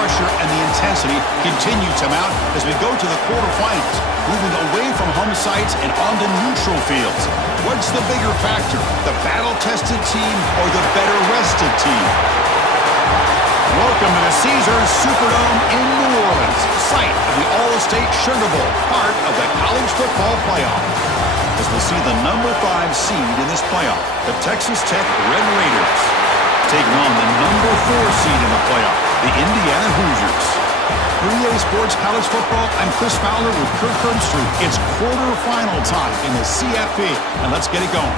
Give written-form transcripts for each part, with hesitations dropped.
pressure and the intensity continue to mount as we go to the quarterfinals, moving away from home sites and onto neutral fields. What's the bigger factor, the battle-tested team or the better-rested team? Welcome to the Caesars Superdome in New Orleans, site of the All-State Sugar Bowl, part of the college football playoff. As we'll see the number 5 seed in this playoff, the Texas Tech Red Raiders, taking on the number 4 seed in the playoff, the Indiana Hoosiers. For EA Sports College Football, I'm Chris Fowler with Kirk Herbstreit. It's quarterfinal time in the CFP, and let's get it going.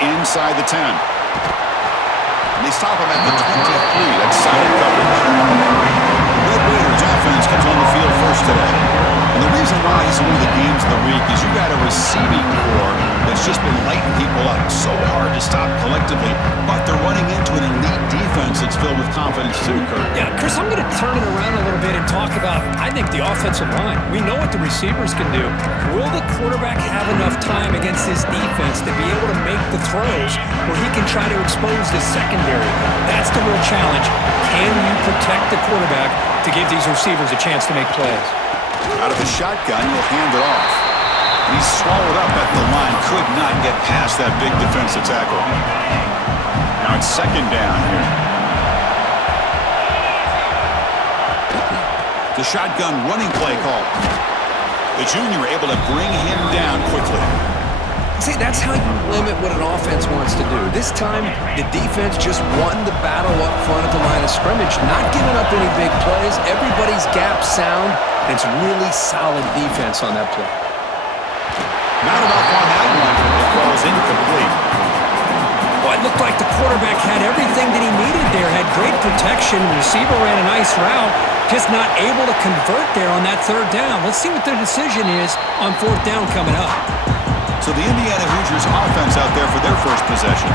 Inside the 10. And they stop him at the 23. That's solid coverage. The Red Raiders offense comes on the field first today. And the reason why this is one of the games of the week is you got a receiving core that's just been lighting people up. So hard to stop collectively, but they're running into an elite defense that's filled with confidence too, Kurt. Yeah, Chris, I'm going to turn it around a little bit and talk about, I think, the offensive line. We know what the receivers can do. Will the quarterback have enough time against this defense to be able to make the throws where he can try to expose the secondary? That's the real challenge. Can you protect the quarterback to give these receivers a chance to make plays? Out of the shotgun, he'll hand it off. He's swallowed up at the line. Could not get past that big defensive tackle. Now it's second down here. The shotgun running play call. The junior able to bring him down quickly. See, that's how you limit what an offense wants to do. This time, the defense just won the battle up front at the line of scrimmage, not giving up any big plays. Everybody's gap sound, and it's really solid defense on that play. Not enough on that one. It falls incomplete. Well, it looked like the quarterback had everything that he needed there, had great protection. The receiver ran a nice route, just not able to convert there on that third down. Let's see what their decision is on fourth down coming up. So the Indiana Hoosiers offense out there for their first possession.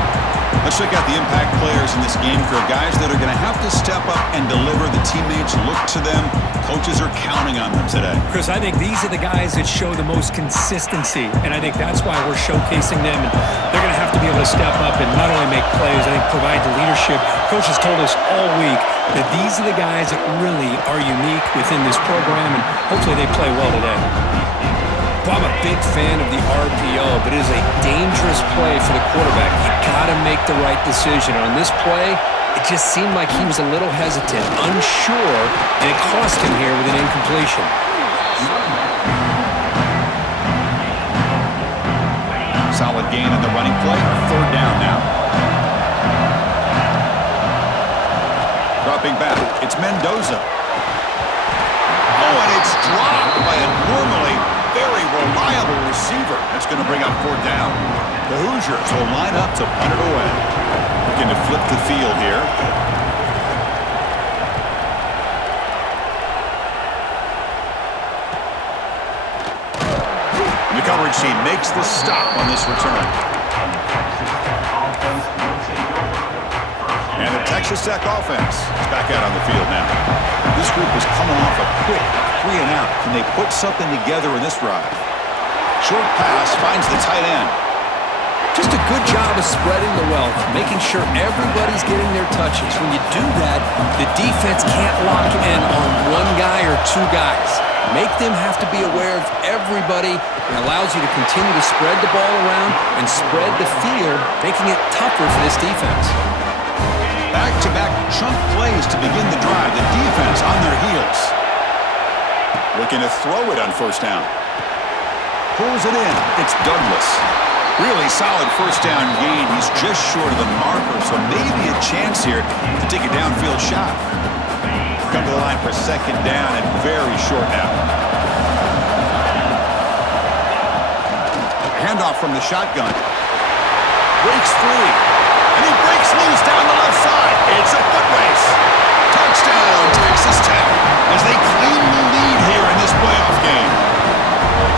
Let's check out the impact players in this game, for guys that are going to have to step up and deliver. The teammates look to them. Coaches are counting on them today. Chris, I think these are the guys that show the most consistency, and I think that's why we're showcasing them. And they're going to have to be able to step up and not only make plays, I think provide the leadership. Coach has told us all week that these are the guys that really are unique within this program, and hopefully they play well today. Well, I'm a big fan of the RPO, but it is a dangerous play for the quarterback. You got to make the right decision. On this play, it just seemed like he was a little hesitant, unsure, and it cost him here with an incompletion. Solid gain on the running play. Third down now. Dropping back, it's Mendoza. Oh, and it's dropped by a normally very reliable receiver. That's going to bring up fourth down. The Hoosiers will line up to punt it away. Looking to flip the field here. The coverage team makes the stop on this return. And the Texas Tech offense is back out on the field now. This group is coming off a quick 3-and-out. Can they put something together in this drive? Short pass finds the tight end. Just a good job of spreading the wealth, making sure everybody's getting their touches. When you do that, the defense can't lock in on one guy or two guys. Make them have to be aware of everybody. It allows you to continue to spread the ball around and spread the field, making it tougher for this defense. Back-to-back chunk plays to begin the drive. The defense on their heels. Looking to throw it on first down. Pulls it in. It's Douglas. Really solid first down gain. He's just short of the marker, so maybe a chance here to take a downfield shot. Come to the line for second down and very short now. Handoff from the shotgun. Breaks free. And he breaks loose down the left side. It's a foot race. Touchdown, Texas Tech, as they claim the lead here in this playoff game.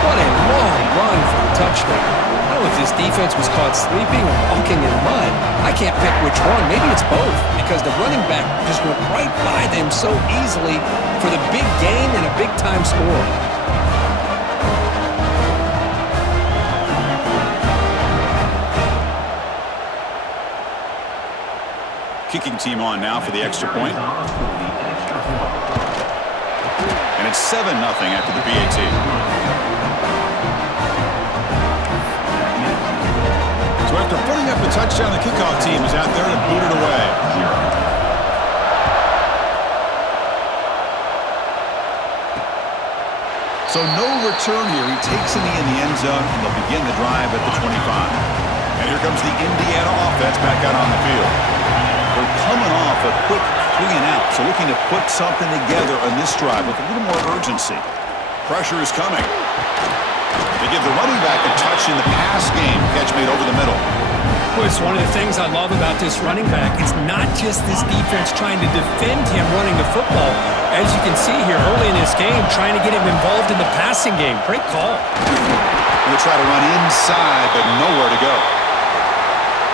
What a long run for the touchdown. I don't know if this defense defense was caught sleeping or walking in mud. I can't pick which one. Maybe it's both because the running back just went right by them so easily for the big gain and a big-time score. Kicking team on now for the extra point. And it's 7-0 after the PAT. So after putting up a touchdown, the kickoff team is out there to boot it away. So no return here. He takes it in the end zone, and they'll begin the drive at the 25. And here comes the Indiana offense back out on the field. They're coming off a quick 3-and-out, so looking to put something together on this drive with a little more urgency. Pressure is coming. They give the running back a touch in the pass game. Catch made over the middle. Well, it's one of the things I love about this running back. It's not just this defense trying to defend him running the football. As you can see here early in this game, trying to get him involved in the passing game. Great call. They'll try to run inside, but nowhere to go.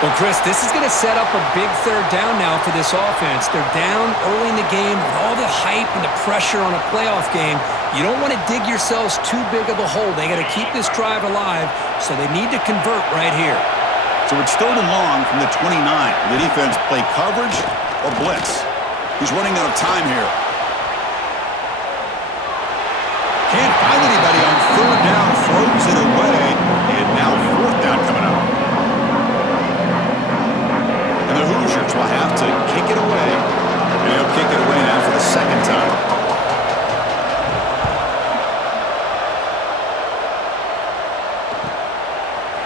Well, Chris, this is going to set up a big third down now for this offense. They're down early in the game with all the hype and the pressure on a playoff game. You don't want to dig yourselves too big of a hole. They got to keep this drive alive, so they need to convert right here. So it's 3rd and long from the 29. The defense play coverage or blitz. He's running out of time here. Can't find anybody on 3rd down. Throws it away. And now 4th down coming up. And the Hoosiers will have to kick it away. And they'll kick it away now for the 2nd time.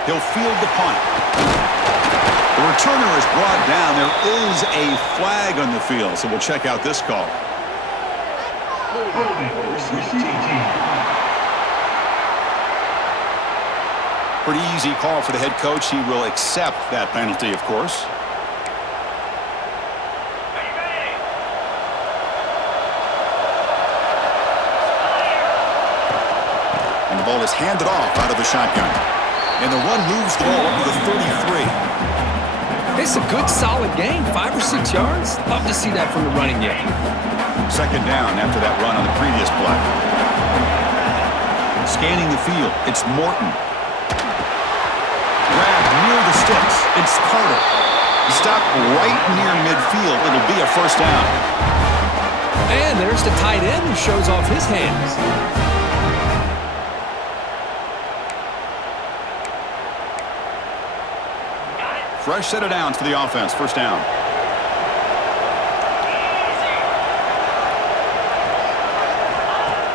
He'll field the punt. The returner is brought down. There is a flag on the field, so we'll check out this call. Pretty easy call for the head coach. He will accept that penalty, of course. And the ball is handed off out of the shotgun. And the run moves the ball up to the 33. It's a good, solid game. 5 or 6 yards. Love to see that from the running game. 2nd down after that run on the previous play. Scanning the field. It's Morton. Grab near the sticks. It's Carter. Stop right near midfield. It'll be a 1st down. And there's the tight end who shows off his hands. Fresh set of downs for the offense. 1st down.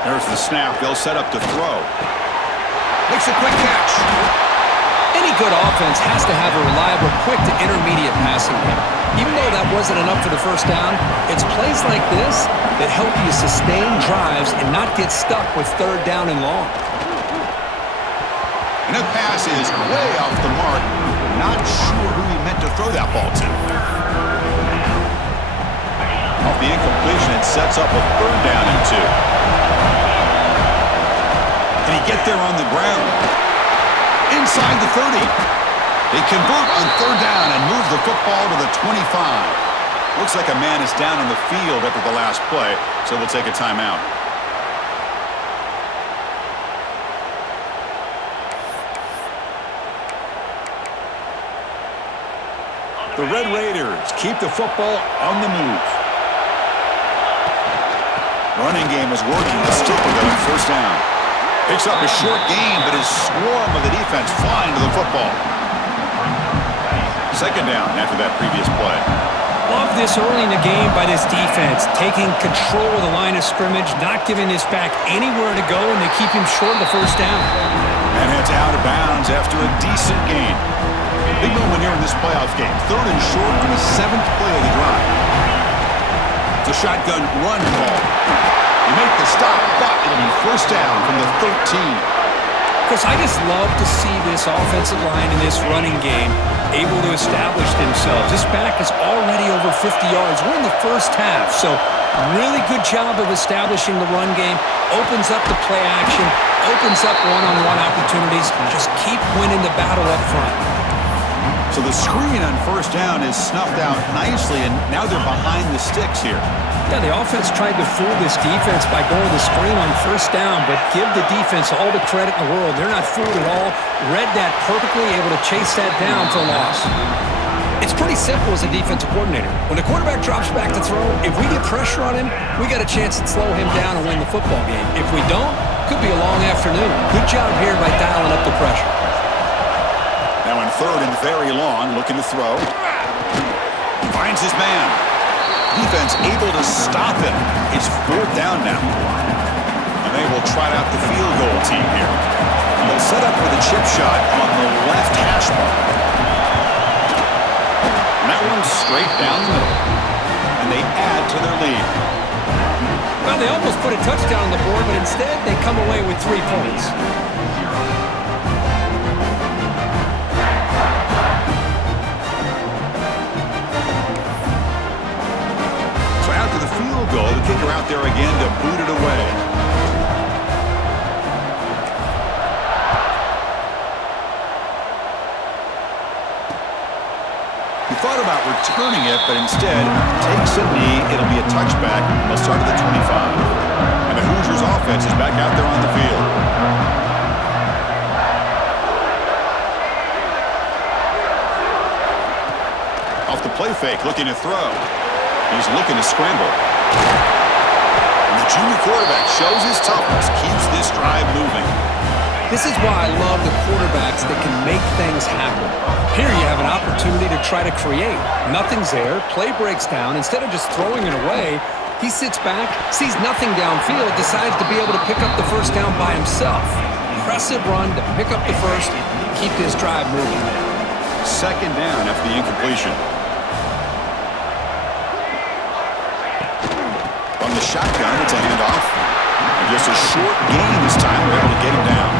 There's the snap. They'll set up to throw. Makes a quick catch. Any good offense has to have a reliable, quick to intermediate passing game. Even though that wasn't enough for the 1st down, it's plays like this that help you sustain drives and not get stuck with 3rd down and long. And that pass is way off the mark. Not sure who he meant to throw that ball to. Off the incompletion, it sets up a 3rd down and 2. Can he get there on the ground? Inside the 30. They convert on 3rd down and move the football to the 25. Looks like a man is down on the field after the last play, so we'll take a timeout. The Red Raiders keep the football on the move. Running game is working. The stick will go 1st down. Picks up a short gain, but his swarm of the defense flying to the football. 2nd down after that previous play. Love this early in the game by this defense, taking control of the line of scrimmage, not giving this back anywhere to go, and they keep him short of the 1st down. And it's out of bounds after a decent gain. Big moment here in this playoff game. 3rd and short on the 7th play of the drive. It's a shotgun run call. You make the stop, but it'll be 1st down from the 13. Chris, I just love to see this offensive line in this running game able to establish themselves. This back is already over 50 yards. We're in the 1st half, so really good job of establishing the run game. Opens up the play action, opens up one-on-one opportunities. Just keep winning the battle up front. So the screen on first down is snuffed out nicely, and now they're behind the sticks here. Yeah, the offense tried to fool this defense by going the screen on first down, but give the defense all the credit in the world. They're not fooled at all. Read that perfectly, able to chase that down for a loss. It's pretty simple as a defensive coordinator. When the quarterback drops back to throw, if we get pressure on him, we got a chance to slow him down and win the football game. If we don't, could be a long afternoon. Good job here by dialing up the pressure. Now in third and very long, looking to throw. Finds his man. Defense able to stop him. It's fourth down now. And they will trot out the field goal team here. And they'll set up with a chip shot on the left hash mark. And that one's straight down the middle. And they add to their lead. Well, they almost put a touchdown on the board, but instead they come away with 3 points. Goal. The kicker out there again to boot it away. He thought about returning it, but instead takes a knee. It'll be a touchback. They'll start at the 25. And the Hoosiers offense is back out there on the field. Off the play fake, looking to throw. He's looking to scramble. And the junior quarterback shows his toughness, keeps this drive moving. This is why I love the quarterbacks that can make things happen. Here you have an opportunity to try to create. Nothing's there, play breaks down. Instead of just throwing it away, he sits back, sees nothing downfield, decides to be able to pick up the first down by himself. Impressive run to pick up the first, keep this drive moving. Second down after the incompletion. The shotgun, it's a handoff. And just a short gain this time. We're able to get him down.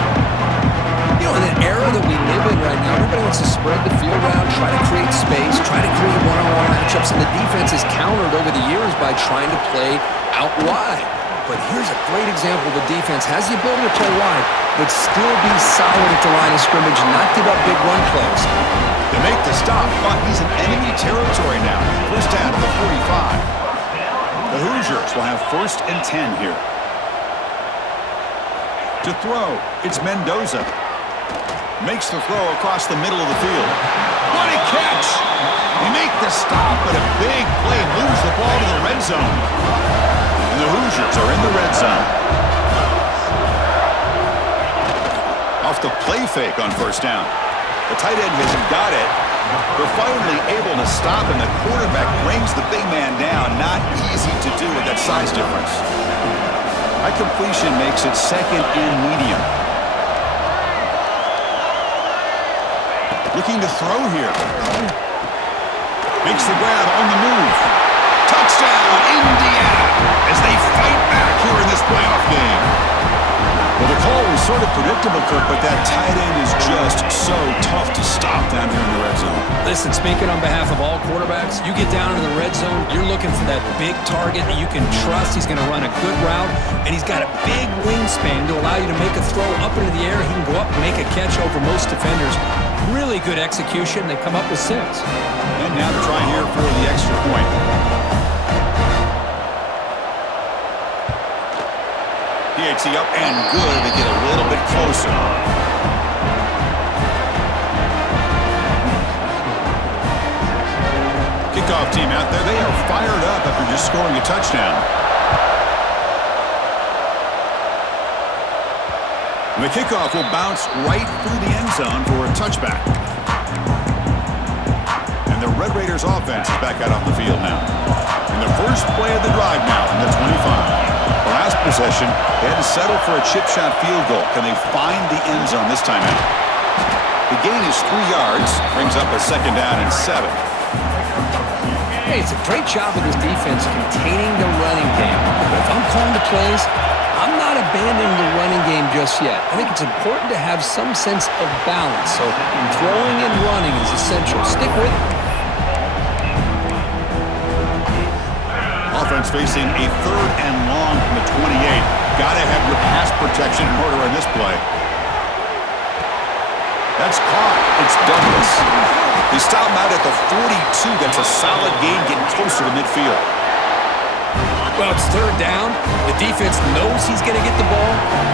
You know, in an era that we live in right now, everybody wants to spread the field around, try to create space, try to create one-on-one matchups, and the defense is countered over the years by trying to play out wide. But here's a great example of a defense has the ability to play wide, but still be solid at the line of scrimmage and not give up big run plays. They make the stop, but he's in enemy territory now. First down to the 45. The Hoosiers will have first and 10 here. To throw, it's Mendoza. Makes the throw across the middle of the field. What a catch! They make the stop, but a big play moves the ball to the red zone. And the Hoosiers are in the red zone. Off the play fake on first down. The tight end has got it. They're finally able to stop, and the quarterback brings the big man down. Not easy to do with that size difference. High completion makes it second and medium. Looking to throw here. Makes the grab on the move. Touchdown, Indiana, as they fight back here in this playoff game. Well, the call was sort of predictable, Kirk, but that tight end is just so tough to stop down here in the red zone. Listen, speaking on behalf of all quarterbacks, you get down into the red zone, you're looking for that big target that you can trust. He's going to run a good route, and he's got a big wingspan to allow you to make a throw up into the air. He can go up and make a catch over most defenders. Really good execution. They come up with 6. And now to try here for the extra point. PAT up and good. They get a little bit closer. Kickoff team out there. They are fired up after just scoring a touchdown. And the kickoff will bounce right through the end zone for a touchback. And the Red Raiders offense is back out on the field now. And the first play of the drive now from the 25. The last possession, they had to settle for a chip shot field goal. Can they find the end zone this time out? The gain is 3 yards, brings up a second down and 7. Hey, it's a great job of this defense containing the running game. But if I'm calling the plays, I'm not abandoning the running game just yet. I think it's important to have some sense of balance. So throwing and running is essential. Stick with it. Offense facing a third and long from the 28. Got to have your pass protection in order in this play. That's caught. It's Douglas. They stop him out at the 42. That's a solid gain getting closer to midfield. Well, it's third down. The defense knows he's going to get the ball.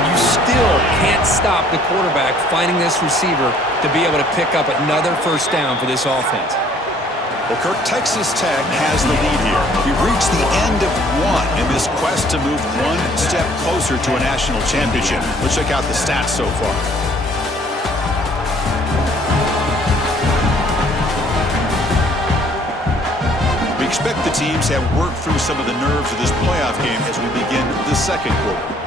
You still can't stop the quarterback finding this receiver to be able to pick up another first down for this offense. Well, Kirk, Texas Tech has the lead here. We've reached the end of one in this quest to move one step closer to a national championship. Let's check out the stats so far. We expect the teams have worked through some of the nerves of this playoff game as we begin the second quarter.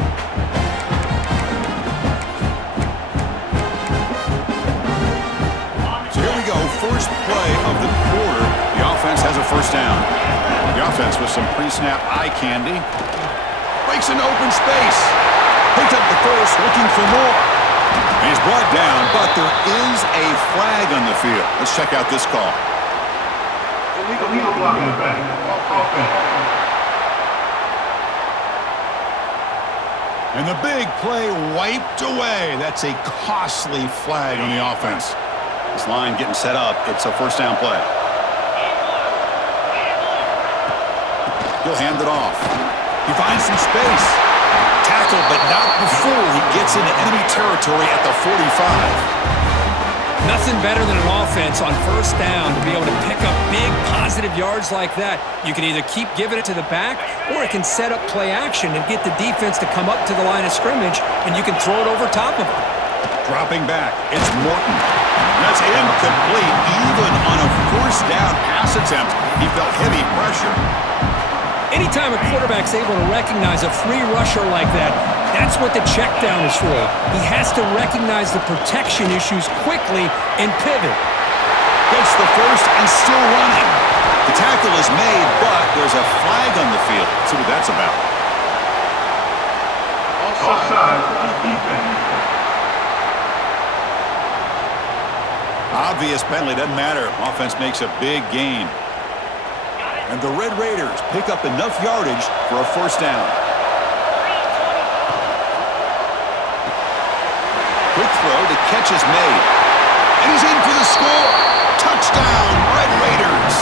First play of the quarter, the offense has a first down. The offense with some pre-snap eye candy. Breaks an open space. Picked up the first, looking for more. And he's brought down, but there is a flag on the field. Let's check out this call. Illegal blocking the back. And the big play wiped away. That's a costly flag on the offense. This line getting set up. It's a first down play. He'll hand it off. He finds some space. Tackle, but not before he gets into enemy territory at the 45. Nothing better than an offense on first down to be able to pick up big positive yards like that. You can either keep giving it to the back, or it can set up play action and get the defense to come up to the line of scrimmage, and you can throw it over top of it. Dropping back, it's Morton. That's incomplete. Even on a first down pass attempt, he felt heavy pressure. Anytime a quarterback's able to recognize a free rusher like that, that's what the check down is for. He has to recognize the protection issues quickly and pivot. Gets the first and still running. The tackle is made, but there's a flag on the field. Let's see what that's about. Offside. Defense. Obvious penalty, doesn't matter. Offense makes a big gain. And the Red Raiders pick up enough yardage for a first down. Quick throw, the catch is made. And he's in for the score. Touchdown, Red Raiders.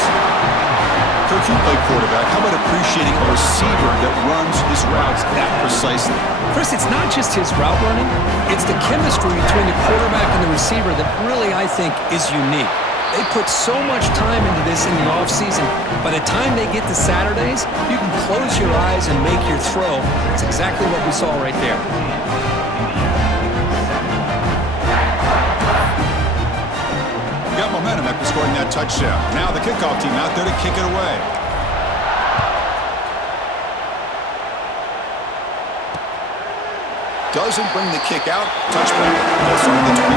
Kirk, you play quarterback. How about appreciating a receiver that runs his routes that precisely? Chris, it's not just his route running. It's the chemistry between the quarterback and the receiver that really, I think, is unique. They put so much time into this in the offseason. By the time they get to Saturdays, you can close your eyes and make your throw. It's exactly what we saw right there. Got momentum after scoring that touchdown. Now the kickoff team out there to kick it away. Doesn't bring the kick out. Touchback. They'll start at the 25.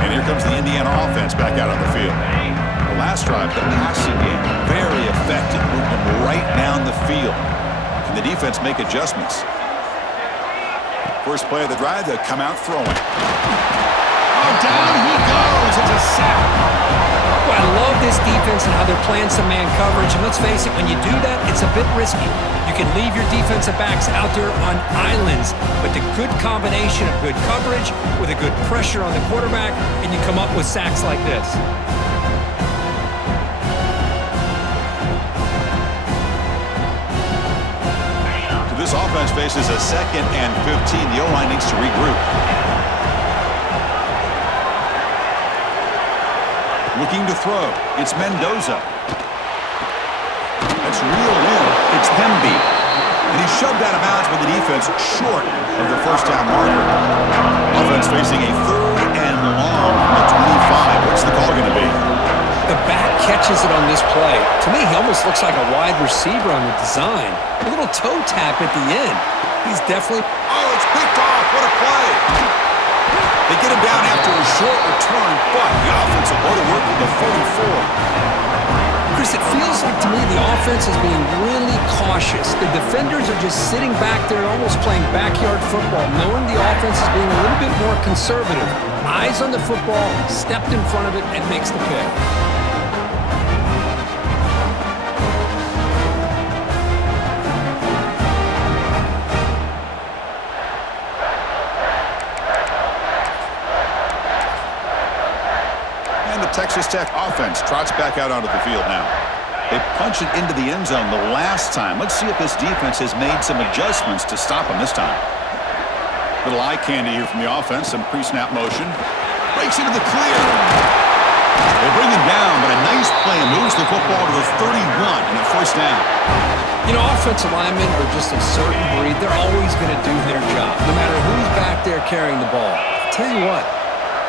And here comes the Indiana offense back out on the field. The last drive, the passing game, very effective. Moved them right down the field. Can the defense make adjustments? First play of the drive, they'll come out throwing. Oh, down he goes. It's a sack. Well, I love this defense and how they're playing some man coverage. And let's face it, when you do that, it's a bit risky. You can leave your defensive backs out there on islands, but the good combination of good coverage with a good pressure on the quarterback, and you come up with sacks like this. So this offense faces a 2nd and 15. The O-line needs to regroup. Looking to throw. It's Mendoza. That's reeled in. It's Hemby. And he's shoved out of bounds with the defense short of the first down marker. Offense facing a 3rd and long from the 25. What's the call going to be? The back catches it on this play. To me, he almost looks like a wide receiver on the design. A little toe tap at the end. He's definitely... Oh, it's picked off. What a play. They get him down after a short return, but the offense will go to work with the 44. Chris, it feels like to me the offense is being really cautious. The defenders are just sitting back there almost playing backyard football, knowing the offense is being a little bit more conservative. Eyes on the football, stepped in front of it, and makes the pick. Texas Tech offense trots back out onto the field now. They punch it into the end zone the last time. Let's see if this defense has made some adjustments to stop them this time. Little eye candy here from the offense. Some pre-snap motion. Breaks into the clear. They bring him down, but a nice play moves the football to the 31 and a first down. You know, offensive linemen are just a certain breed. They're always going to do their job, no matter who's back there carrying the ball. I'll tell you what,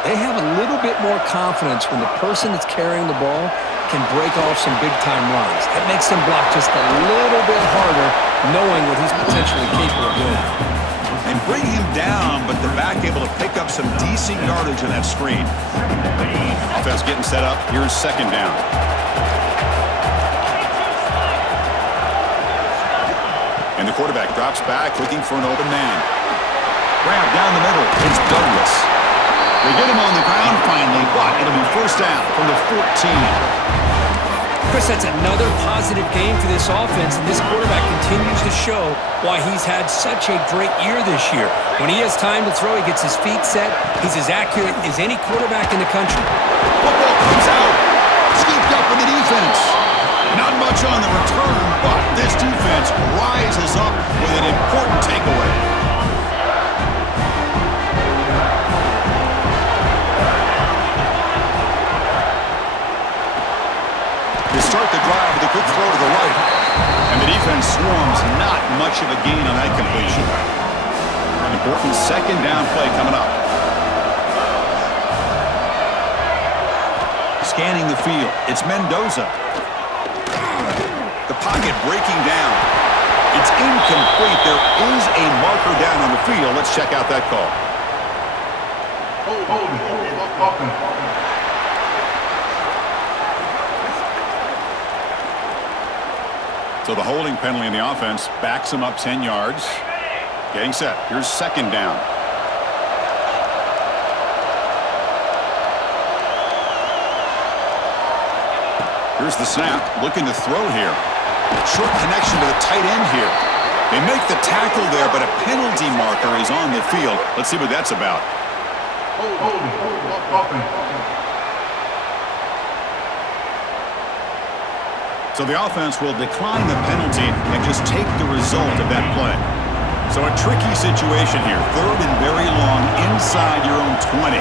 they have a little bit more confidence when the person that's carrying the ball can break off some big-time runs. That makes them block just a little bit harder, knowing what he's potentially capable of doing. They bring him down, but the back able to pick up some decent yardage on that screen. Offense getting set up. Here's second down. And the quarterback drops back, looking for an open man. Grab down the middle. It's Douglas. They get him on the ground finally, but it'll be first down from the 14. Chris, that's another positive game for this offense, and this quarterback continues to show why he's had such a great year this year. When he has time to throw, he gets his feet set. He's as accurate as any quarterback in the country. Football comes out. Scooped up in the defense. Not much on the return, but this defense rises up with an important takeaway. They start the drive with a quick throw to the right. And the defense swarms. Not much of a gain on that completion. An important second down play coming up. Scanning the field. It's Mendoza. The pocket breaking down. It's incomplete. There is a marker down on the field. Let's check out that call. So the holding penalty in the offense backs him up 10 yards. Getting set. Here's second down. Here's the snap. Looking to throw here. Short connection to the tight end here. They make the tackle there, but a penalty marker is on the field. Let's see what that's about. So the offense will decline the penalty and just take the result of that play. So a tricky situation here. Third and very long inside your own 20.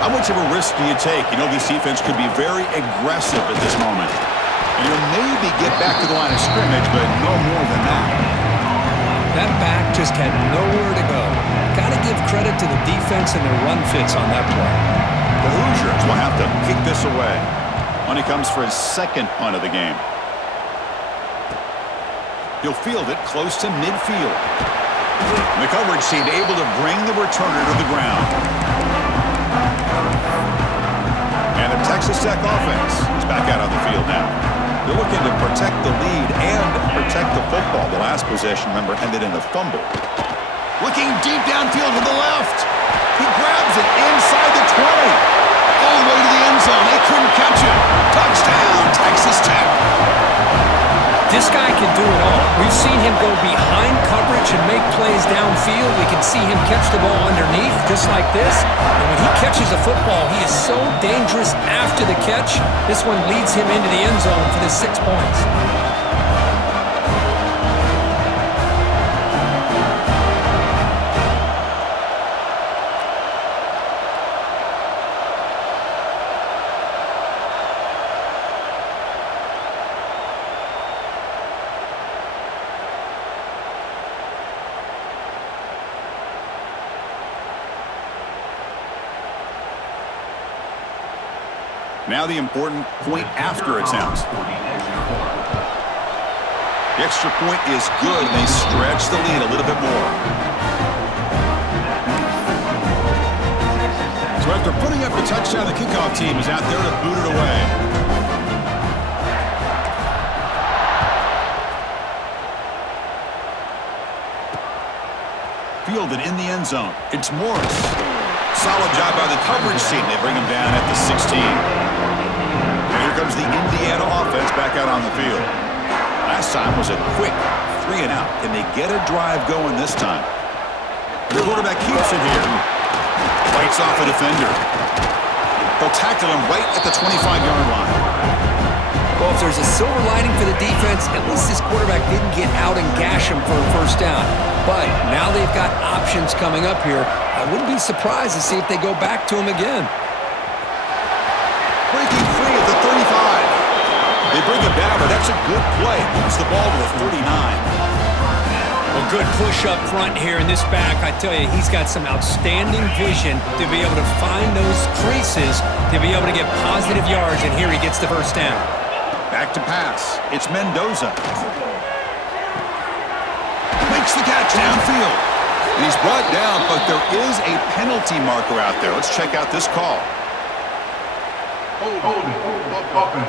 How much of a risk do you take? You know, this defense could be very aggressive at this moment. And you'll maybe get back to the line of scrimmage, but no more than that. That back just had nowhere to go. Got to give credit to the defense and their run fits on that play. The Hoosiers will have to kick this away. When he comes for his second punt of the game. He'll field it close to midfield. The coverage seemed able to bring the returner to the ground. And the Texas Tech offense is back out on the field now. They're looking to protect the lead and protect the football. The last possession, remember, ended in a fumble. Looking deep downfield to the left. He grabs it inside the 20. All the way to the end zone. They couldn't catch it. Touchdown, Texas Tech. This guy can do it all. We've seen him go behind coverage and make plays downfield. We can see him catch the ball underneath, just like this. And when he catches a football, he is so dangerous after the catch. This one leads him into the end zone for the 6 points. Now the important point after attempt. The extra point is good. They stretch the lead a little bit more. So after putting up the touchdown, the kickoff team is out there to boot it away. Fielded in the end zone. It's Morris. Solid job by the coverage team. They bring him down at the 16. And here comes the Indiana offense back out on the field. Last time was a quick 3 and out. Can they get a drive going this time? The quarterback keeps it here. Fights off a defender. They'll tackle him right at the 25-yard line. Well, if there's a silver lining for the defense, at least this quarterback didn't get out and gash him for a first down. But now they've got options coming up here. I wouldn't be surprised to see if they go back to him again. Breaking free at the 35. They bring him down, but that's a good play. Moves the ball to the 39. Well, good push up front here in this back. I tell you, he's got some outstanding vision to be able to find those creases, to be able to get positive yards, and here he gets the first down. Back to pass. It's Mendoza. Makes the catch downfield. And he's brought down, but there is a penalty marker out there. Let's check out this call. Hold it. Offense.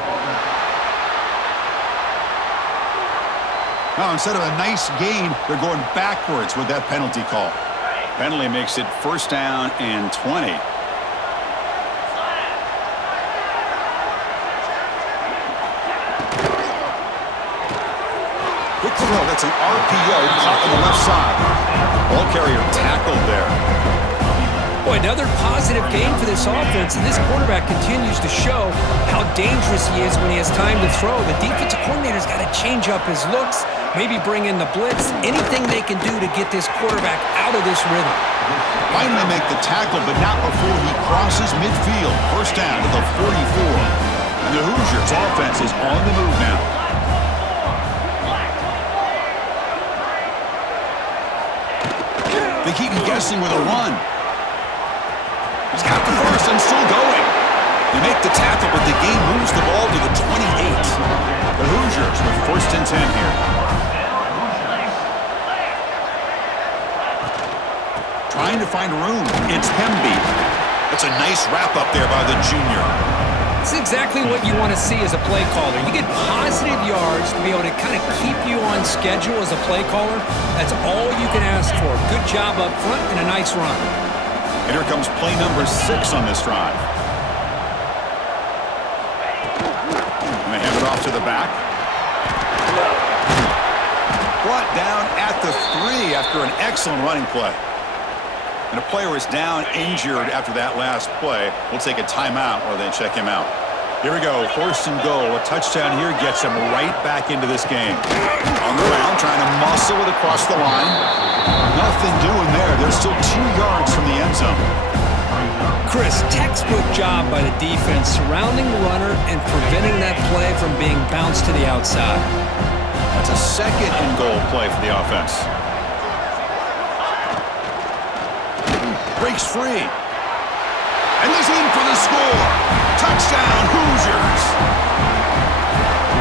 Now, instead of a nice gain, they're going backwards with that penalty call. Penalty makes it first down and 20. Quick throw. That's an RPO caught on the left side. Ball carrier tackled there. Boy, another positive game for this offense, and this quarterback continues to show how dangerous he is when he has time to throw. The defensive coordinator's got to change up his looks, maybe bring in the blitz, anything they can do to get this quarterback out of this rhythm. Finally make the tackle, but not before he crosses midfield. First down to the 44. And the Hoosiers offense is on the move now. They keep him guessing with a run. He's got the first and still going. They make the tackle, but the game moves the ball to the 28. The Hoosiers with first and 10 here. Trying to find room. It's Hemby. That's a nice wrap up there by the junior. It's exactly what you want to see as a play caller. You get positive yards to be able to kind of keep you on schedule as a play caller. That's all you can ask for. Good job up front and a nice run. And here comes play number 6 on this drive. And they hand it off to the back. Brought down at the 3 after an excellent running play. And a player is down injured after that last play. We'll take a timeout while they check him out. Here we go, first and goal. A touchdown here gets him right back into this game. On the ground, trying to muscle it across the line. Nothing doing there. There's still 2 yards from the end zone. Chris, textbook job by the defense surrounding the runner and preventing that play from being bounced to the outside. That's a second and goal play for the offense. Breaks free. And he's in for the score. Touchdown, Hoosiers.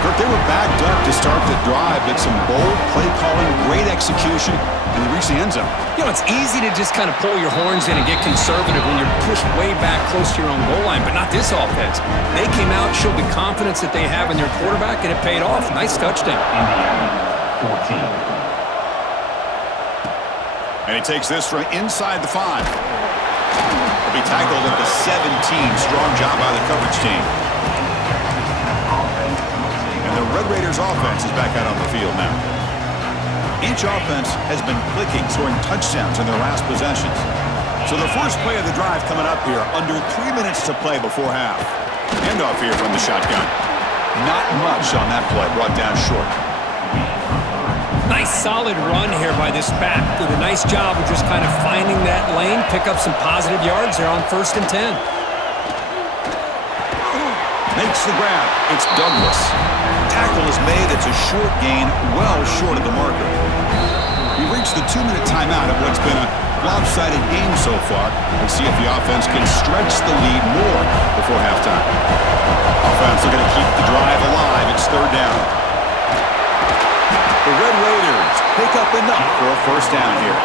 Kirk, they were backed up to start the drive, but some bold play calling, great execution, and they reached the end zone. You know, it's easy to just kind of pull your horns in and get conservative when you're pushed way back close to your own goal line, but not this offense. They came out, showed the confidence that they have in their quarterback, and it paid off. Nice touchdown. Indiana, 14. And he takes this from inside the 5. He'll be tackled at the 17. Strong job by the coverage team. And the Red Raiders offense is back out on the field now. Each offense has been clicking, scoring touchdowns in their last possessions. So the first play of the drive coming up here, under 3 minutes to play before half. Handoff here from the shotgun. Not much on that play, brought down short. Nice solid run here by this back. Did a nice job of just kind of finding that lane, pick up some positive yards there on first and 10. Makes the grab. It's Douglas. Tackle is made. It's a short gain, well short of the marker. We reached the 2-minute timeout of what's been a lopsided game so far. We'll see if the offense can stretch the lead more before halftime. Offense looking to keep the drive alive. It's third down. The Red Raiders pick up enough for a first down here.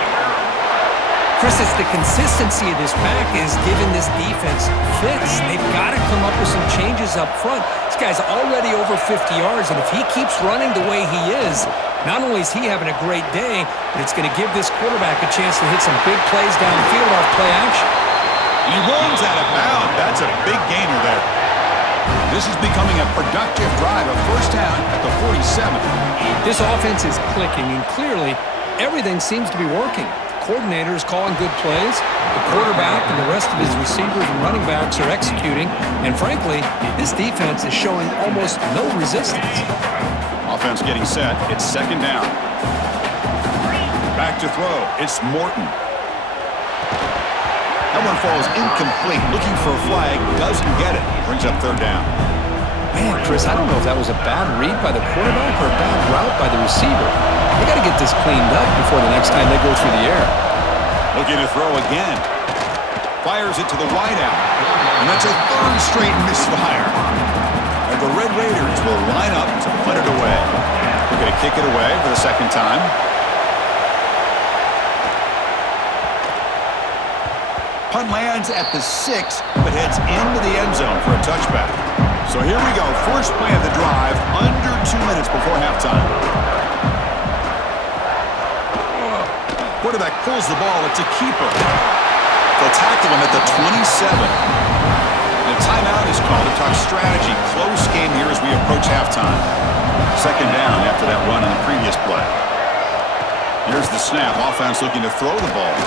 Chris, it's the consistency of this back is giving this defense fits. They've got to come up with some changes up front. This guy's already over 50 yards, and if he keeps running the way he is, not only is he having a great day, but it's going to give this quarterback a chance to hit some big plays downfield off play action. He runs out of bounds. That's a big gainer there. This is becoming a productive drive, a first down at the 47. This offense is clicking, and clearly everything seems to be working. coordinator is calling good plays. The quarterback and the rest of his receivers and running backs are executing. And frankly, this defense is showing almost no resistance. Offense getting set. It's second down. Back to throw. It's Morton. That one falls incomplete. Looking for a flag. Doesn't get it. Brings up third down. Man, Chris, I don't know if that was a bad read by the quarterback or a bad route by the receiver. They got to get this cleaned up before the next time they go through the air. Looking to throw again. Fires it to the wideout. And that's a third straight misfire. And the Red Raiders will line up to punt it away. We're going to kick it away for the second time. Punt lands at the 6, but heads into the end zone for a touchback. So here we go. First play of the drive, under 2 minutes before halftime. Quarterback pulls the ball. It's a keeper. They'll tackle him at the 27. And a timeout is called to talk strategy. Close game here as we approach halftime. Second down after that run on the previous play. Here's the snap. Offense looking to throw the ball.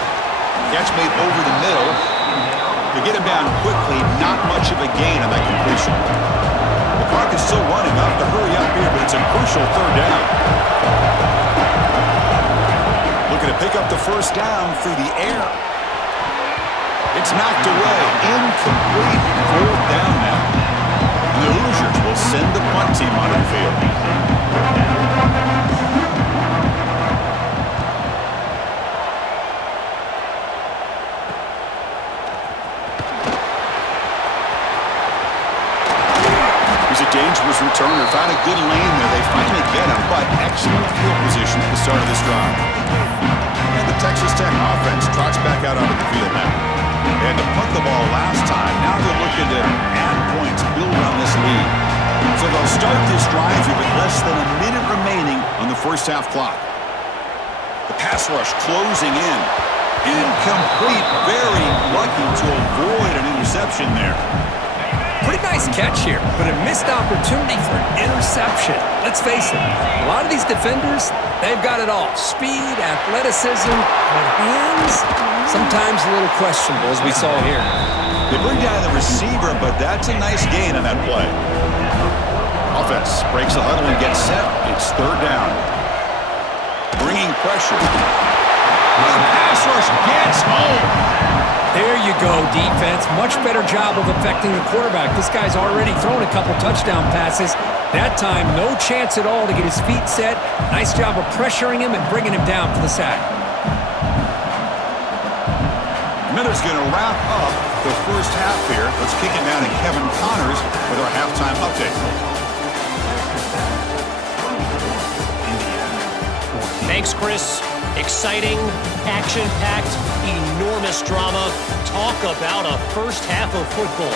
Catch made over the middle. To get him down quickly, not much of a gain on that completion. The clock is still running up to hurry up here, but it's a crucial third down. Looking to pick up the first down through the air. It's knocked away. Incomplete. Fourth down now. And the Hoosiers will send the punt team onto the field. Dangerous returner. Found a good lane there. They finally get him, but excellent field position at the start of this drive. And the Texas Tech offense trots back out onto the field now. They had to punt the ball last time. Now they're looking to add points, build on this lead. So they'll start this drive here with less than a minute remaining on the first half clock. The pass rush closing in. Incomplete. Very lucky to avoid an interception there. Pretty nice catch here, but a missed opportunity for an interception. Let's face it, a lot of these defenders, they've got it all. Speed, athleticism, but hands, sometimes a little questionable, as we saw here. They bring down the receiver, but that's a nice gain on that play. Offense breaks the huddle and gets set. It's third down. Bringing pressure. The pass rush gets home. There you go, defense. Much better job of affecting the quarterback. This guy's already thrown a couple touchdown passes. That time, no chance at all to get his feet set. Nice job of pressuring him and bringing him down for the sack. Miller's going to wrap up the first half here. Let's kick it down to Kevin Connors with our halftime update. Thanks, Chris. Exciting, action-packed, enormous drama. Talk about a first half of football.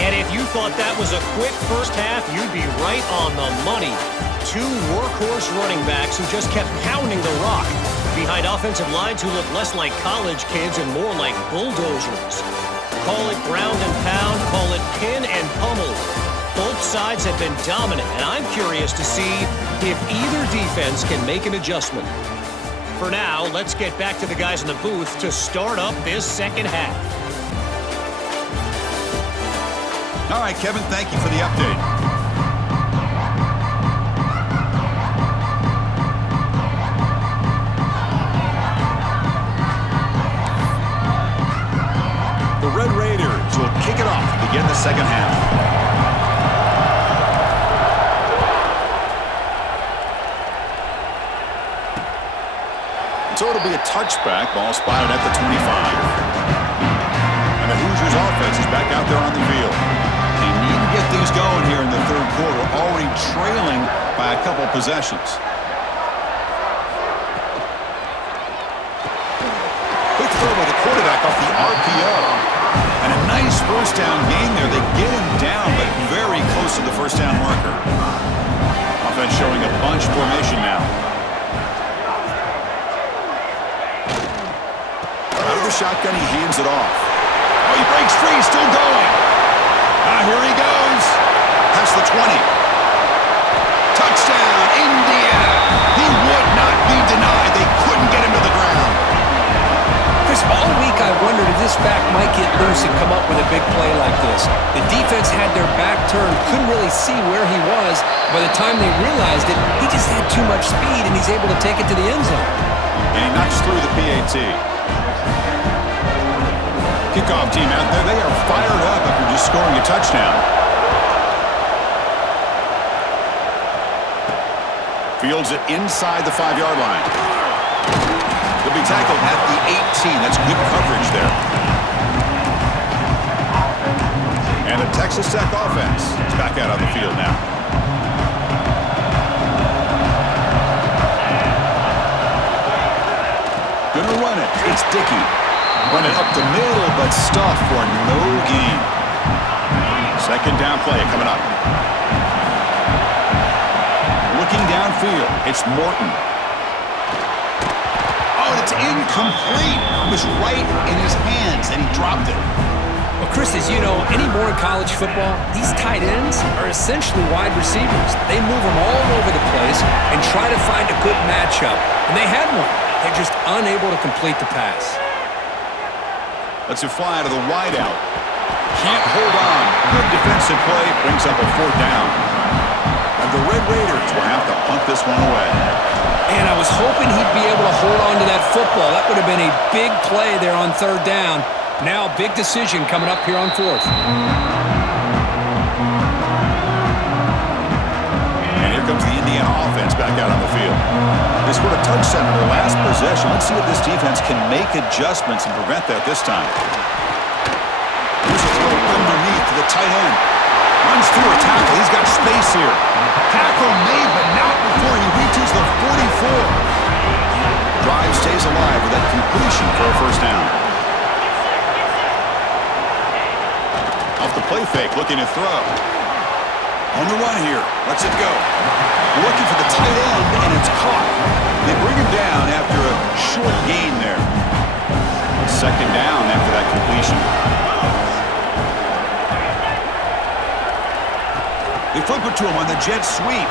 And if you thought that was a quick first half, you'd be right on the money. Two workhorse running backs who just kept pounding the rock behind offensive lines who look less like college kids and more like bulldozers. Call it ground and pound, call it pin and pummel. Both sides have been dominant, and I'm curious to see if either defense can make an adjustment. For now, let's get back to the guys in the booth to start up this second half. All right, Kevin, thank you for the update. The Red Raiders will kick it off to begin the second half. So it'll be a touchback. Ball spotted at the 25. And the Hoosiers offense is back out there on the field. They need to get things going here in the third quarter, already trailing by a couple possessions. Quick throw by the quarterback off the RPO. And a nice first down gain there. They get him down, but very close to the first down marker. Offense showing a bunch formation now. Shotgun, he hands it off. Oh, he breaks free, still going. Here he goes. Past the 20. Touchdown, Indiana. He would not be denied. They couldn't get him to the ground. halfback might get loose and come up with a big play like this. The defense had their back turned, couldn't really see where he was. By the time they realized it, he just had too much speed, and he's able to take it to the end zone. And he knocks through the PAT. Kickoff team out there, they are fired up after just scoring a touchdown. Fields it inside the 5-yard line. He'll be tackled at the 18. That's good coverage there. And the Texas Tech offense is back out on the field now. Gonna run it. It's Dickey. Running up the middle, but stuffed for no gain. Second down play coming up. Looking downfield, it's Morton. Oh, and it's incomplete. It was right in his hands, and he dropped it. Well, Chris, as you know, anymore in college football, these tight ends are essentially wide receivers. They move them all over the place and try to find a good matchup. And they had one. They're just unable to complete the pass. Let's it fly to the wideout. Can't hold on. Good defensive play. Brings up a 4th down. And the Red Raiders will have to punt this one away. And I was hoping he'd be able to hold on to that football. That would have been a big play there on 3rd down. Now, big decision coming up here on 4th. And here comes the Indiana offense back out on the field. They scored a touchdown in their last possession. Let's see if this defense can make adjustments and prevent that this time. Here's a throw underneath to the tight end. Runs through a tackle. He's got space here. Tackle made, but not before he reaches the 44. Drive stays alive with that completion for a 1st down. Off the play fake, looking to throw. On the run here. Lets it go. Looking for the tight end, and it's caught. They bring him down after a short gain there. 2nd down after that completion. They flip it to him on the jet sweep.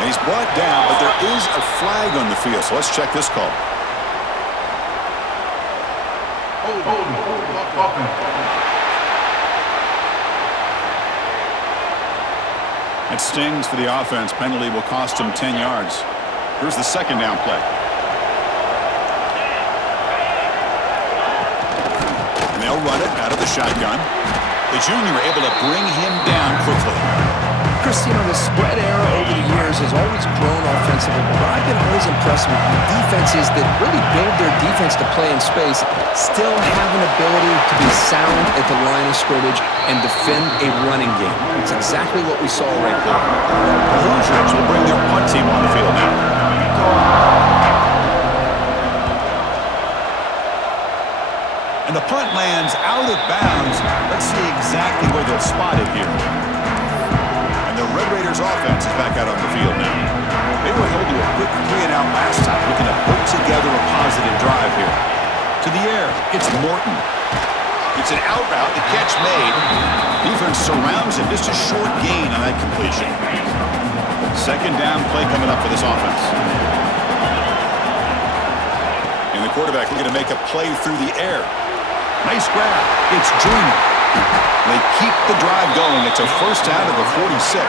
And he's brought down, but there is a flag on the field, so let's check this call. It stings for the offense. Penalty will cost him 10 yards. Here's the 2nd down play. And they'll run it out of the shotgun. The junior able to bring him down quickly. Chris, you know, the spread era over the years has always grown offensively, but I've been always impressed with defenses that really build their defense to play in space, still have an ability to be sound at the line of scrimmage and defend a running game. It's exactly what we saw right there. The Hoosiers will bring their punt team on the field now. And the punt lands out of bounds. Let's see exactly where they'll spot it here. And the Red Raiders offense is back out on the field now. They were held to a quick 3-and-out last time, looking to put together a positive drive here. To the air, it's Morton. It's an out route, the catch made. Defense surrounds him, just a short gain on that completion. 2nd down play coming up for this offense. And the quarterback looking to make a play through the air. Nice grab. It's Joyner. They keep the drive going. It's a 1st down of the 46.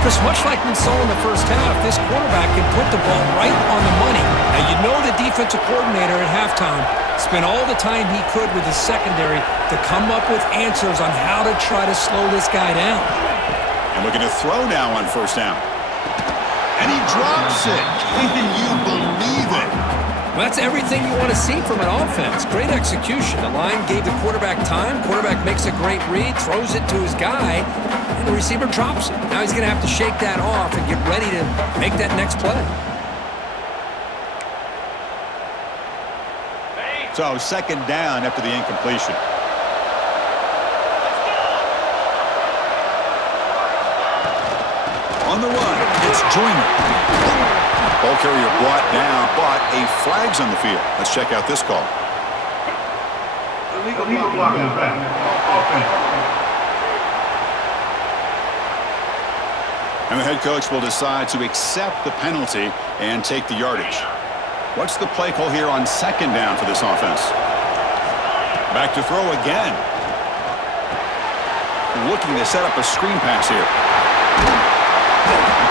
Chris, much like we saw in the 1st half, this quarterback can put the ball right on the money. Now, you know the defensive coordinator at halftime spent all the time he could with his secondary to come up with answers on how to try to slow this guy down. And looking to throw now on 1st down. And he drops it. Can you believe it? Well, that's everything you want to see from an offense. Great execution. The line gave the quarterback time. Quarterback makes a great read, throws it to his guy, and the receiver drops it. Now he's going to have to shake that off and get ready to make that next play. So 2nd down after the incompletion. On the run, it's Joyner. Ball carrier brought down, but a flag's on the field. Let's check out this call. Illegal blocking the back. And the head coach will decide to accept the penalty and take the yardage. What's the play call here on second down for this offense? Back to throw again. Looking to set up a screen pass here.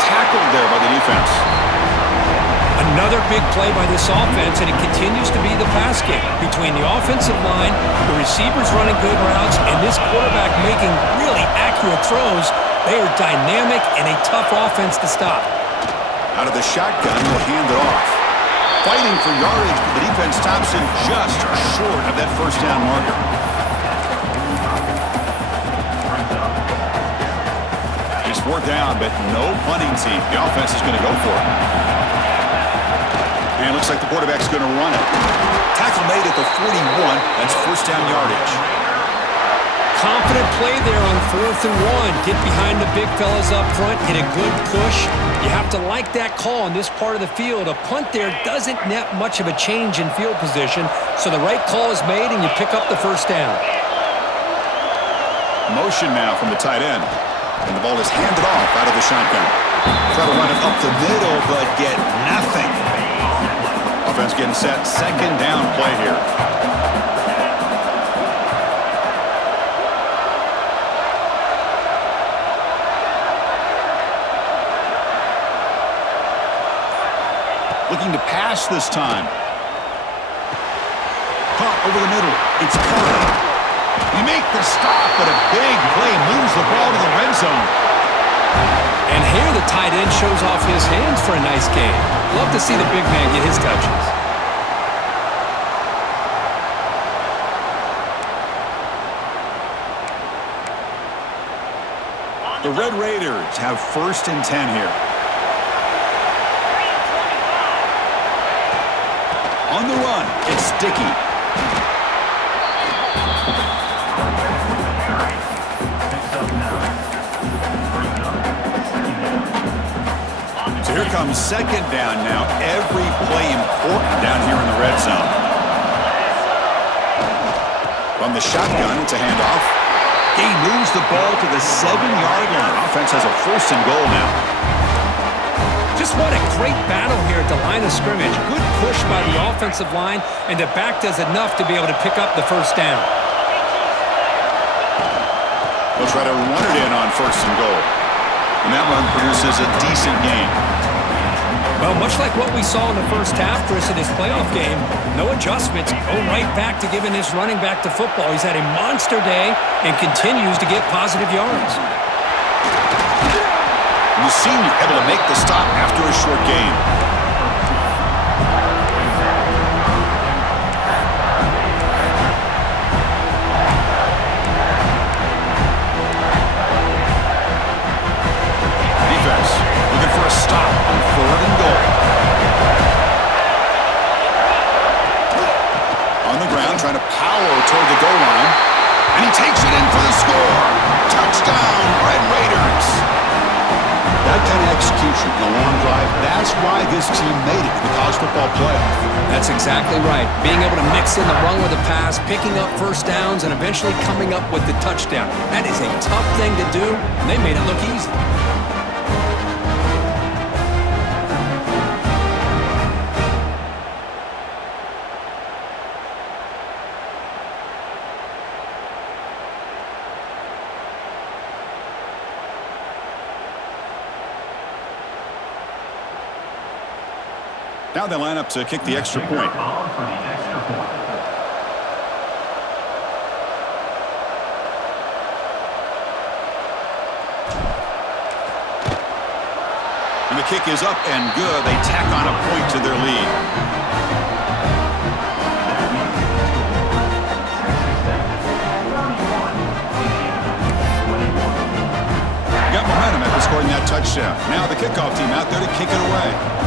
Tackled there by the defense. Another big play by this offense, and it continues to be the pass game. Between the offensive line, the receivers running good routes, and this quarterback making really accurate throws, they are dynamic and a tough offense to stop. Out of the shotgun, will hand it off. Fighting for yardage, but the defense stops him just short of that first down marker. It's fourth down, but no punting team. The offense is going to go for it. And it looks like the quarterback's going to run it. Tackle made at the 41. That's first down yardage. Confident play there on 4th and 1. Get behind the big fellas up front. Get a good push. You have to like that call in this part of the field. A punt there doesn't net much of a change in field position, so the right call is made and you pick up the first down. Motion now from the tight end. And the ball is handed off out of the shotgun. Try to run it up the middle, but get nothing. Offense getting set. Second down play here. Looking to pass this time. Caught over the middle. It's caught. You make the stop, but a big play moves the ball to the red zone. And here the tight end shows off his hands for a nice game. Love to see the big man get his touches. The Red Raiders have first and 10 here. On the run, it's Sticky. So here comes second down now. Every play important down here in the red zone. From the shotgun, it's a handoff. He moves the ball to the 7-yard line. Offense has a first and goal now. Just what a great battle here at the line of scrimmage. Good push by the offensive line, and the back does enough to be able to pick up the first down. They'll try to run it in on first and goal. And that run produces a decent gain. Well, much like what we saw in the first half, Chris, in this playoff game, no adjustments. Go right back to giving his running back to football. He's had a monster day and continues to get positive yards. The senior able to make the stop after a short gain. Defense looking for a stop on 3rd and goal. On the ground, trying to power toward the goal line. And he takes it in for the score. Touchdown, Red Raiders. That kind of execution in a long drive, that's why this team made it to the college football playoff. That's exactly right. Being able to mix in the run with the pass, picking up first downs, and eventually coming up with the touchdown. That is a tough thing to do, and they made it look easy. Now they line up to kick the extra point. And the kick is up and good. They tack on a point to their lead. Got momentum after scoring that touchdown. Now the kickoff team out there to kick it away.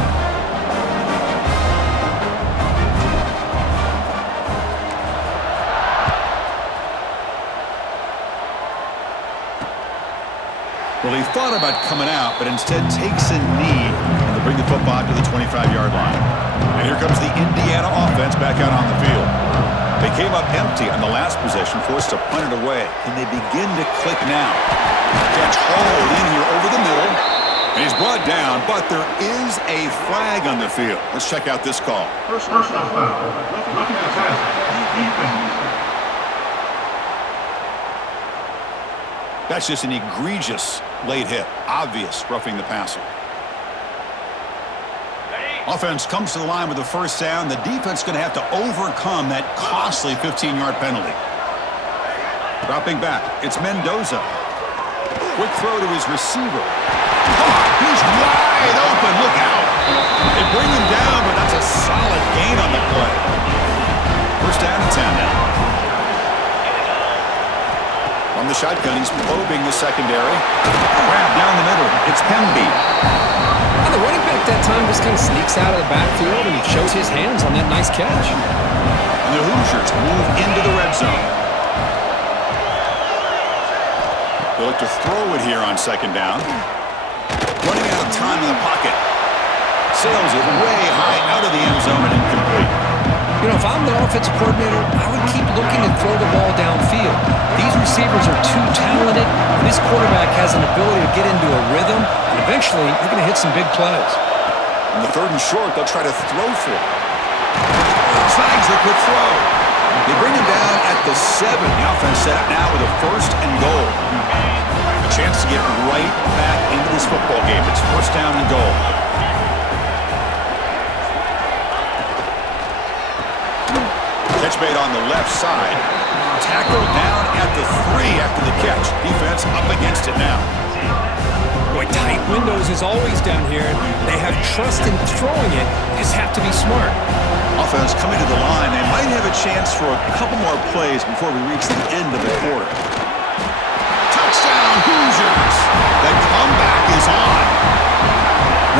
Well, he thought about coming out, but instead takes a knee to bring the football to the 25-yard line. And here comes the Indiana offense back out on the field. They came up empty on the last possession, forced to punt it away. Can they begin to click now? Catch hauled in here over the middle. And And he's brought down, but there is a flag on the field. Let's check out this call. First foul. Looking to test. Defense. That's just an egregious late hit. Obvious roughing the passer. Offense comes to the line with the first down. The defense going to have to overcome that costly 15-yard penalty. Dropping back, it's Mendoza. Quick throw to his receiver. He's wide open. Look out. They bring him down, but that's a solid gain on the play. First down and 10 now. From the shotgun, he's probing the secondary. Grab down the middle. It's Pemby. The running back that time just kind of sneaks out of the backfield and shows his hands on that nice catch. And the Hoosiers move into the red zone. They look to throw it here on second down. Running out of time in the pocket. Sails it way high out of the end zone and incomplete. You know, if I'm the offensive coordinator, I would keep looking to throw the ball downfield. These receivers are too talented, and this quarterback has an ability to get into a rhythm, and eventually you're going to hit some big plays. On the third and short, they'll try to throw for it. Flags the quick throw. They bring him down at the 7. The offense set up now with a first and goal. A chance to get right back into this football game. It's first down and goal. Catch made on the left side. Tackled down at the 3 after the catch. Defense up against it now. Boy, tight windows is always down here. They have trust in throwing it. You just have to be smart. Offense coming to the line. They might have a chance for a couple more plays before we reach the end of the quarter. Touchdown, Hoosiers! The comeback is on.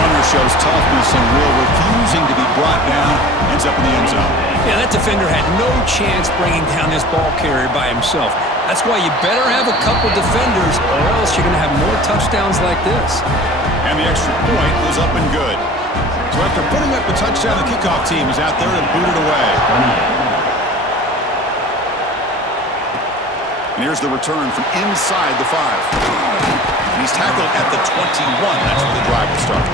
Runner shows toughness and will, refusing to be brought down. Ends up in the end zone. Yeah, that defender had no chance bringing down this ball carrier by himself. That's why you better have a couple defenders, or else you're going to have more touchdowns like this. And the extra point was up and good. So after putting up the touchdown, the kickoff team is out there to boot it away. And here's the return from inside the 5. And he's tackled at the 21. That's where the drive will start.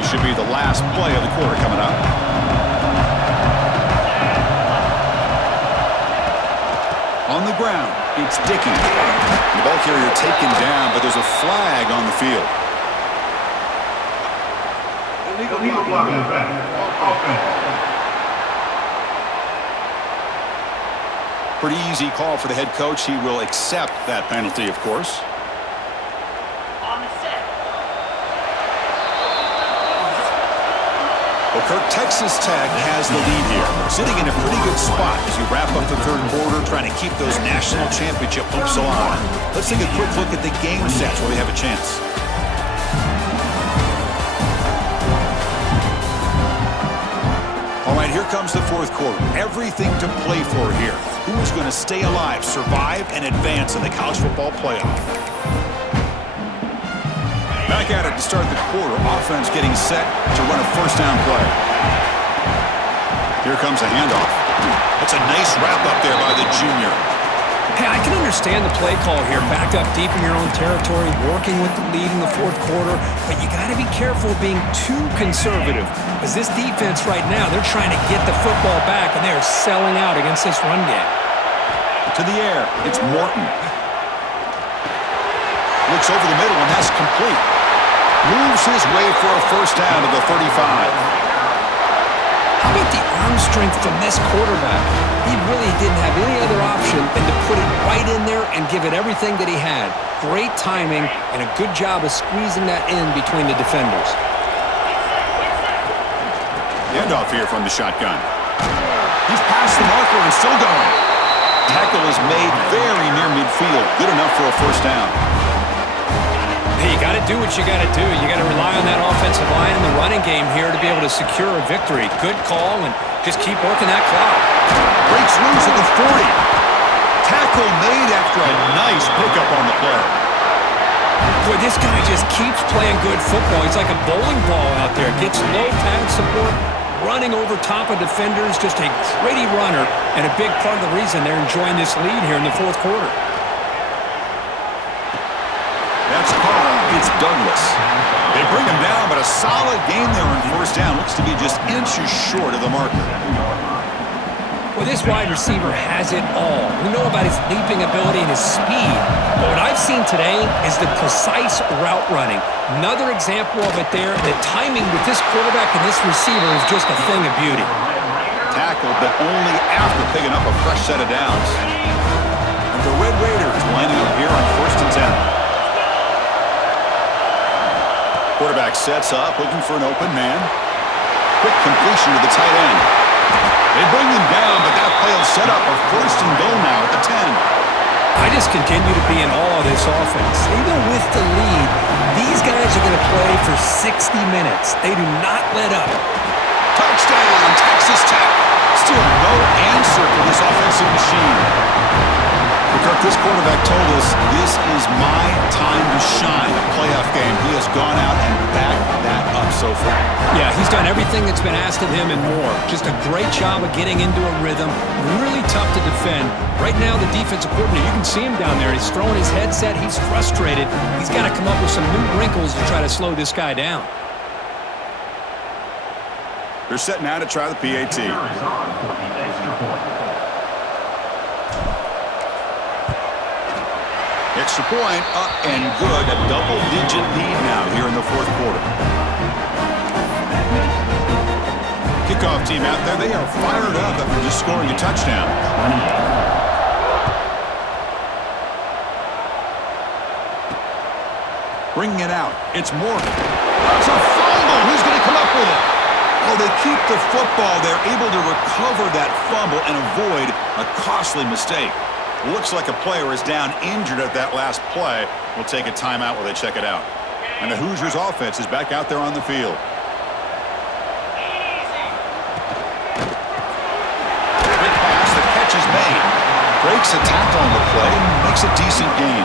This should be the last play of the quarter coming up. On the ground, it's Dickey. The ball carrier taken down, but there's a flag on the field. Illegal blocking the back. Offense. Pretty easy call for the head coach. He will accept that penalty, of course. Well, Kirk, Texas Tech has the lead here. Sitting in a pretty good spot as you wrap up the third quarter, trying to keep those national championship hopes alive. Let's take a quick look at the game sets where we have a chance. All right, here comes the fourth quarter. Everything to play for here. Who is going to stay alive, survive, and advance in the college football playoff? Back at it to start the quarter. Offense getting set to run a first down play. Here comes a handoff. That's a nice wrap up there by the junior. Hey, I can understand the play call here. Back up deep in your own territory, working with the lead in the fourth quarter. But you got to be careful of being too conservative. Because this defense right now, they're trying to get the football back, and they're selling out against this run game. To the air, it's Morton. Looks over the middle, and that's complete. Moves his way for a first down to the 35. How about the arm strength from this quarterback? He really didn't have any other option than to put it right in there and give it everything that he had. Great timing and a good job of squeezing that in between the defenders. Handoff here from the shotgun. He's past the marker and still going. Tackle is made very near midfield. Good enough for a first down. Hey, you got to do what you got to do. You got to rely on that offensive line and the running game here to be able to secure a victory. Good call, and just keep working that clock. Breaks loose at the 40. Tackle made after a nice pickup on the play. Boy, this guy just keeps playing good football. He's like a bowling ball out there. Gets low pad support, running over top of defenders. Just a gritty runner, and a big part of the reason they're enjoying this lead here in the fourth quarter. That's caught. It's Douglas. They bring him down, but a solid gain there on first down. Looks to be just inches short of the marker. Well, this wide receiver has it all. We know about his leaping ability and his speed. But what I've seen today is the precise route running. Another example of it there. The timing with this quarterback and this receiver is just a thing of beauty. Tackled, but only after picking up a fresh set of downs. And the Red Raiders lining up here on 1st and 10. Quarterback sets up, looking for an open man. Quick completion to the tight end. They bring him down, but that play will set up a 1st and goal now at the 10. I just continue to be in awe of this offense. Even with the lead, these guys are going to play for 60 minutes. They do not let up. Touchdown, Texas Tech. Still no answer for this offensive machine. Kirk, this quarterback told us this is my time to shine. A playoff game. He has gone out and backed that up so far. Yeah, he's done everything that's been asked of him and more. Just a great job of getting into a rhythm. Really tough to defend. Right now, the defensive coordinator, you can see him down there. He's throwing his headset. He's frustrated. He's got to come up with some new wrinkles to try to slow this guy down. They're set now to try the PAT. Extra point, up and good. A double-digit lead now here in the 4th quarter. Kickoff team out there, they are fired up after just scoring a touchdown. Bringing it out, it's Morgan. It's a fumble. Who's going to come up with it? Oh, they keep the football. They're able to recover that fumble and avoid a costly mistake. Looks like a player is down injured at that last play. We'll take a timeout while they check it out. And the Hoosiers offense is back out there on the field. Quick pass, the catch is made. Breaks a tackle on the play and makes a decent gain.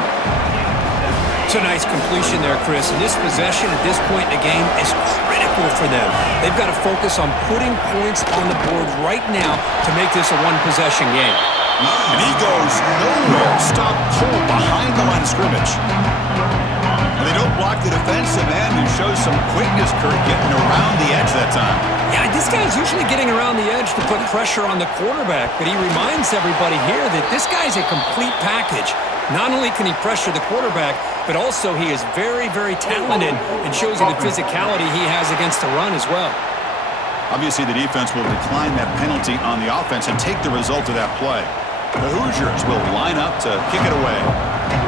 It's a nice completion there, Chris. And this possession at this point in the game is critical for them. They've got to focus on putting points on the board right now to make this a one-possession game. And he goes nowhere. Stop cold behind the line of scrimmage. And they don't block the defensive end, who shows some quickness, Kurt, getting around the edge that time. Yeah, this guy's usually getting around the edge to put pressure on the quarterback, but he reminds everybody here that this guy's a complete package. Not only can he pressure the quarterback, but also he is very, very talented and shows you the physicality he has against the run as well. Obviously, the defense will decline that penalty on the offense and take the result of that play. The Hoosiers will line up to kick it away.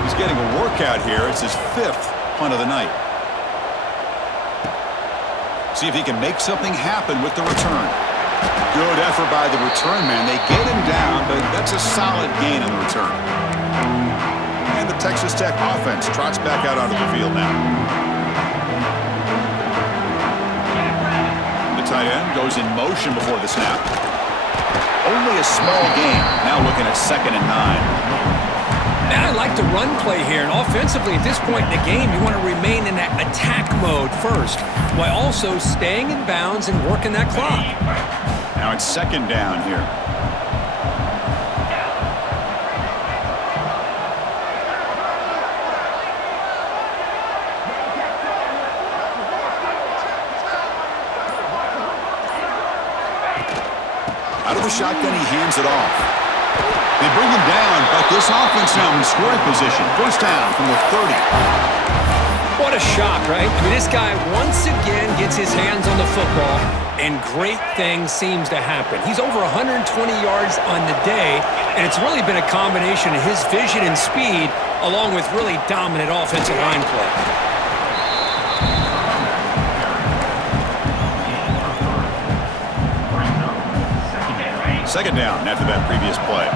He's getting a workout here. It's his 5th punt of the night. See if he can make something happen with the return. Good effort by the return man. They get him down, but that's a solid gain on the return. And the Texas Tech offense trots back out onto the field now. The tight end goes in motion before the snap. Only a small gain. Now looking at 2nd and 9. And I like the run play here. And offensively, at this point in the game, you want to remain in that attack mode first, while also staying in bounds and working that clock. Now it's 2nd down here. Out of the shotgun, he hands it off. They bring him down, but this offense now in scoring position. 1st down from the 30. What a shot, right? I mean, this guy once again gets his hands on the football, and great things seems to happen. He's over 120 yards on the day, and it's really been a combination of his vision and speed, along with really dominant offensive line play. 2nd down after that previous play.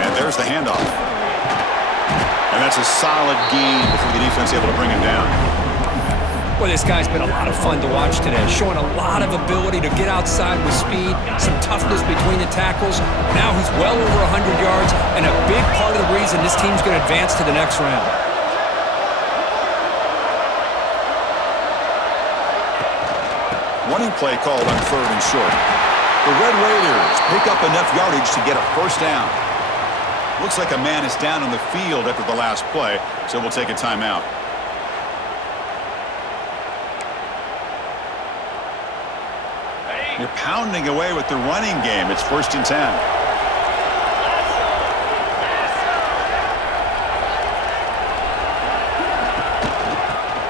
And there's the handoff. And that's a solid gain before the defense able to bring him down. Well, this guy's been a lot of fun to watch today, showing a lot of ability to get outside with speed, some toughness between the tackles. Now he's well over 100 yards, and a big part of the reason this team's going to advance to the next round. Running play called on 3rd and short. The Red Raiders pick up enough yardage to get a first down. Looks like a man is down on the field after the last play, so we'll take a timeout. You're pounding away with the running game. It's 1st and 10.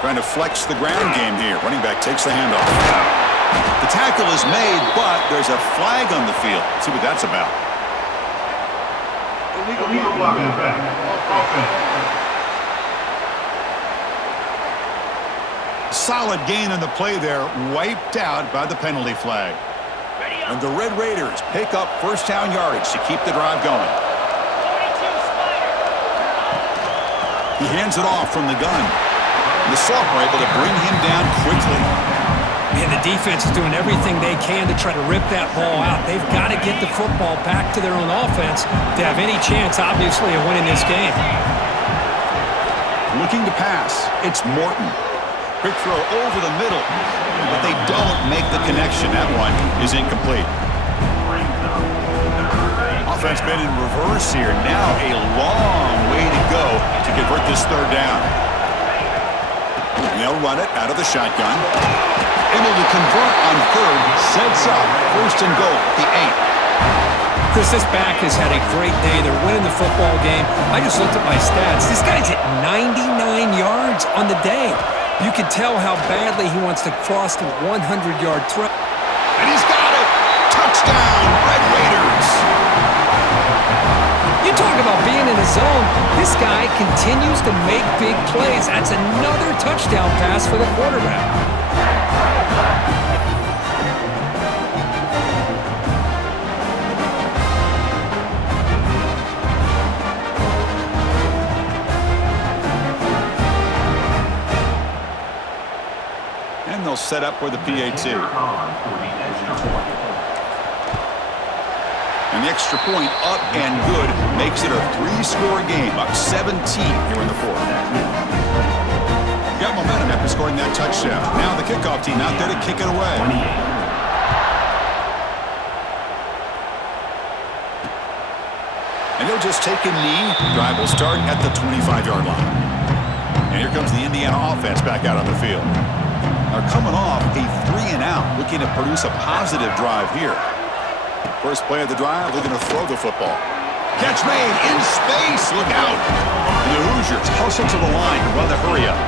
Trying to flex the ground game here. Running back takes the handoff. The tackle is made, but there's a flag on the field. Let's see what that's about. Illegal blocking back. Offense. Solid gain on the play there, wiped out by the penalty flag. And the Red Raiders pick up first down yardage to keep the drive going. He hands it off from the gun. The sophomore able to bring him down quickly. And the defense is doing everything they can to try to rip that ball out. They've got to get the football back to their own offense to have any chance, obviously, of winning this game. Looking to pass. It's Morton. Quick throw over the middle, but they don't make the connection. That one is incomplete. Offense been in reverse here. Now a long way to go to convert this 3rd down. They'll run it out of the shotgun. Able to convert on 3rd, sets up 1st and goal at the 8. Chris, this back has had a great day. They're winning the football game. I just looked at my stats. This guy's hit 99 yards on the day. You can tell how badly he wants to cross the 100-yard throw. And he's got it! Touchdown, Red Raiders! You talk about being in the zone. This guy continues to make big plays. That's another touchdown pass for the quarterback. And they'll set up for the PAT. And the extra point up and good makes it a 3-score game, up 17 here in the 4th. Got momentum after scoring that touchdown. Now the kickoff team out there to kick it away. And he'll just take a knee. Drive will start at the 25-yard line. And here comes the Indiana offense back out on the field. Are coming off a 3-and-out, looking to produce a positive drive here. First play of the drive, looking to throw the football. Catch made in space, look out! And the Hoosiers hustle to the line to run the hurry up.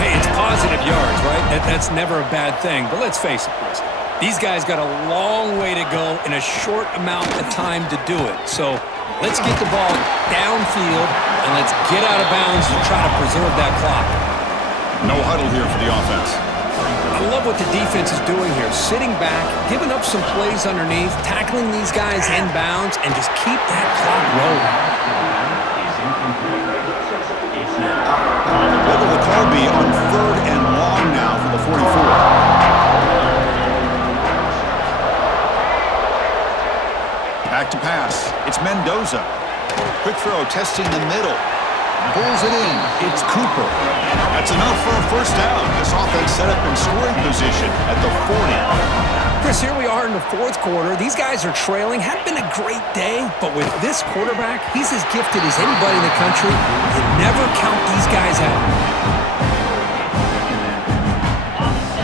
Hey, it's positive yards, right? That's never a bad thing. But let's face it, Chris. These guys got a long way to go in a short amount of time to do it. So let's get the ball downfield and let's get out of bounds to try to preserve that clock. No huddle here for the offense. I love what the defense is doing here. Sitting back, giving up some plays underneath, tackling these guys inbounds, and just keep that clock rolling. What will the call be on 3rd and long now for the 44? Back to pass. It's Mendoza. Quick throw, testing the middle. Pulls it in. It's Cooper. That's enough for a first down. This offense set up in scoring position at the 40. Chris, here we are in the 4th quarter. These guys are trailing. Had been a great day, but with this quarterback, he's as gifted as anybody in the country. You never count these guys out.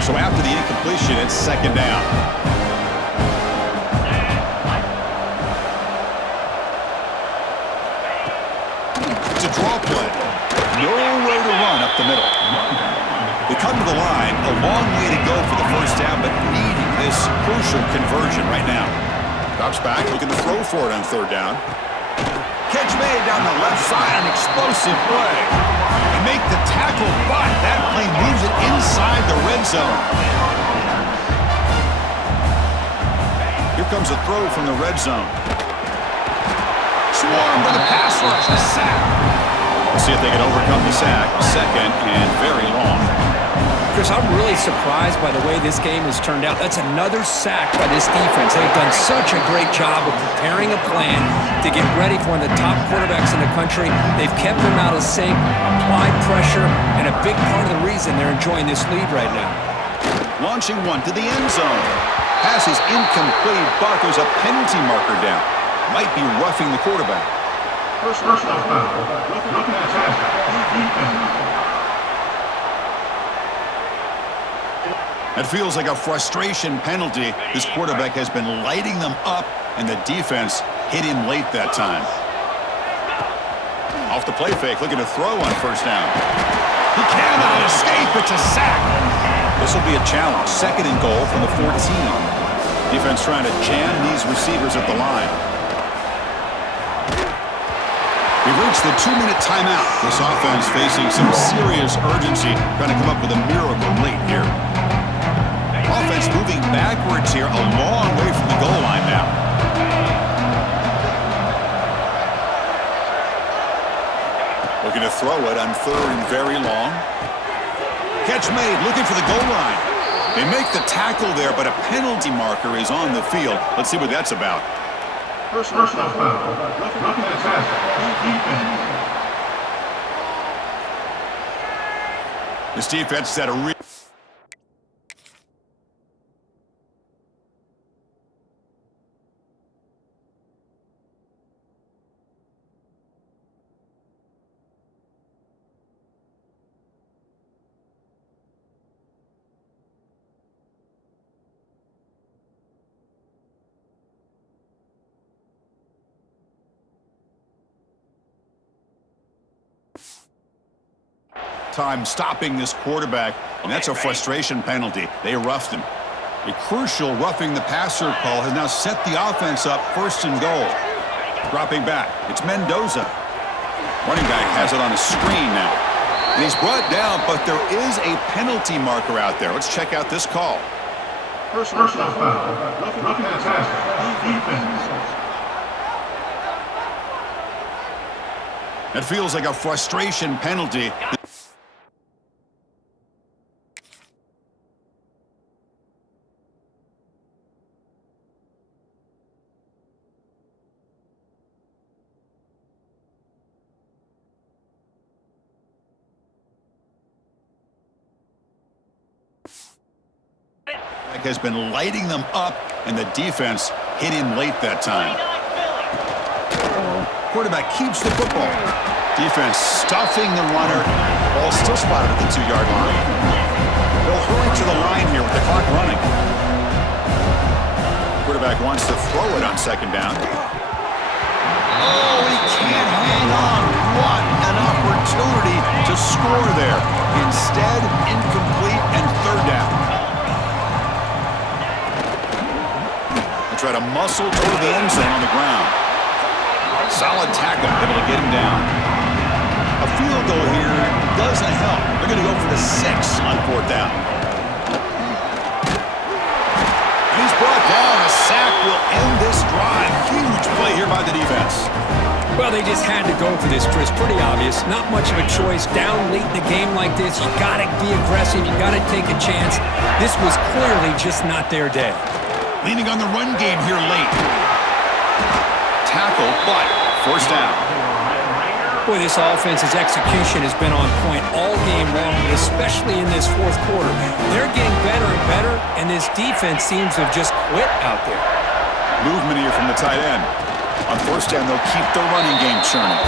So after the incompletion, it's 2nd down. It's a draw play. Nowhere to run up the middle. They come to the line, a long way to go for the first down, but needing this crucial conversion right now. Drops back, looking to throw for it on 3rd down. Catch made down the left side, an explosive play. They make the tackle, but that play moves it inside the red zone. Here comes a throw from the red zone. Swarm for the pass rush, a sack. We'll see if they can overcome the sack. 2nd and very long. Chris, I'm really surprised by the way this game has turned out. That's another sack by this defense. They've done such a great job of preparing a plan to get ready for one of the top quarterbacks in the country. They've kept him out of sync, applied pressure, and a big part of the reason they're enjoying this lead right now. launching one to the end zone. Pass is incomplete, but there's a penalty marker down. Might be roughing the quarterback. Personal foul. Looking at tackle. Defense. It feels like a frustration penalty. This quarterback has been lighting them up, and the defense hit him late that time. Off the play fake, looking to throw on first down. He cannot escape. It's a sack. This will be a challenge. 2nd and goal from the 14. Defense trying to jam these receivers at the line. We've reached the 2-minute timeout. This offense facing some serious urgency, trying to come up with a miracle late here. Offense moving backwards here, a long way from the goal line now. Looking to throw it on 3rd and very long. Catch made, looking for the goal line. They make the tackle there, but a penalty marker is on the field. Let's see what that's about. Personal foul. Looking at tackle. Defense. This defense is at a real... time stopping this quarterback, and that's a frustration penalty. They roughed him. A crucial roughing the passer call has now set the offense up 1st and goal. Dropping back, it's Mendoza. Running back has it on a screen now. And he's brought down, but there is a penalty marker out there. Let's check out this call. Personal foul. Looking at tackle. Defense. It feels like a frustration penalty. Has been lighting them up, and the defense hit him late that time. Quarterback keeps the football. Defense stuffing the runner. Ball still spotted at the 2-yard line. They'll hurry to the line here with the clock running. Quarterback wants to throw it on 2nd down. Oh, he can't hang on. What an opportunity to score there. Instead, incomplete and 3rd down. Try to muscle toward the end zone on the ground. Solid tackle, able to get him down. A field goal here doesn't help. They're going to go for the 6 on 4th down. And he's brought down. A sack will end this drive. Huge play here by the defense. Well, they just had to go for this, Chris. Pretty obvious. Not much of a choice. Down late in the game like this, you got to be aggressive. You got to take a chance. This was clearly just not their day. Leaning on the run game here late. Tackle, but 1st down. Boy, this offense's execution has been on point all game long, but especially in this 4th quarter. They're getting better and better, and this defense seems to have just quit out there. Movement here from the tight end. On 1st down, they'll keep the running game churning.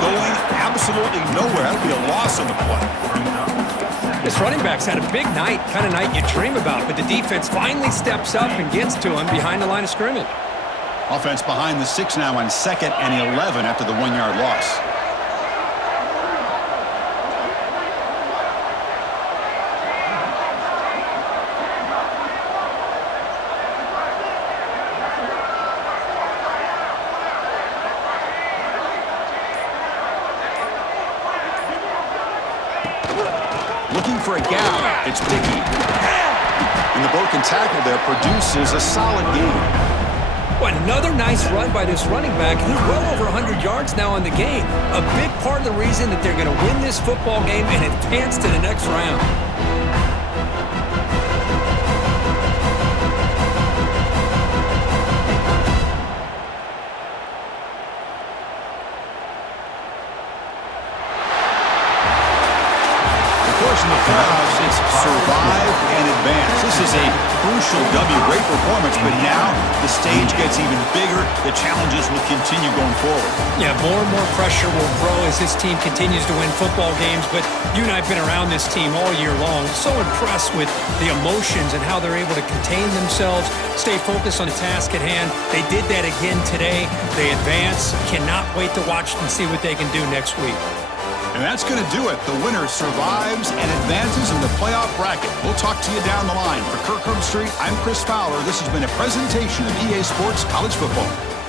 Going absolutely nowhere. That'll be a loss on the play. This running back's had a big night, kind of night you dream about, but the defense finally steps up and gets to him behind the line of scrimmage. Offense behind the 6 now on 2nd and 11 after the 1-yard loss. Looking for a gap. It's Dickey. And the broken tackle there produces a solid gain. Well, another nice run by this running back. He's well over 100 yards now in the game. A big part of the reason that they're going to win this football game and advance to the next round. Of course, in the playoffs, it's survive and advance. is a crucial W. Great performance, but now the stage gets even bigger. The challenges will continue going forward. Yeah, more and more pressure will grow as this team continues to win football games, but you and I have been around this team all year long. So impressed with the emotions and how they're able to contain themselves, stay focused on the task at hand. They did that again today. They advance. Cannot wait to watch and see what they can do next week. And that's going to do it. The winner survives and advances in the playoff bracket. We'll talk to you down the line. For Kirk Herbstreit, I'm Chris Fowler. This has been a presentation of EA Sports College Football.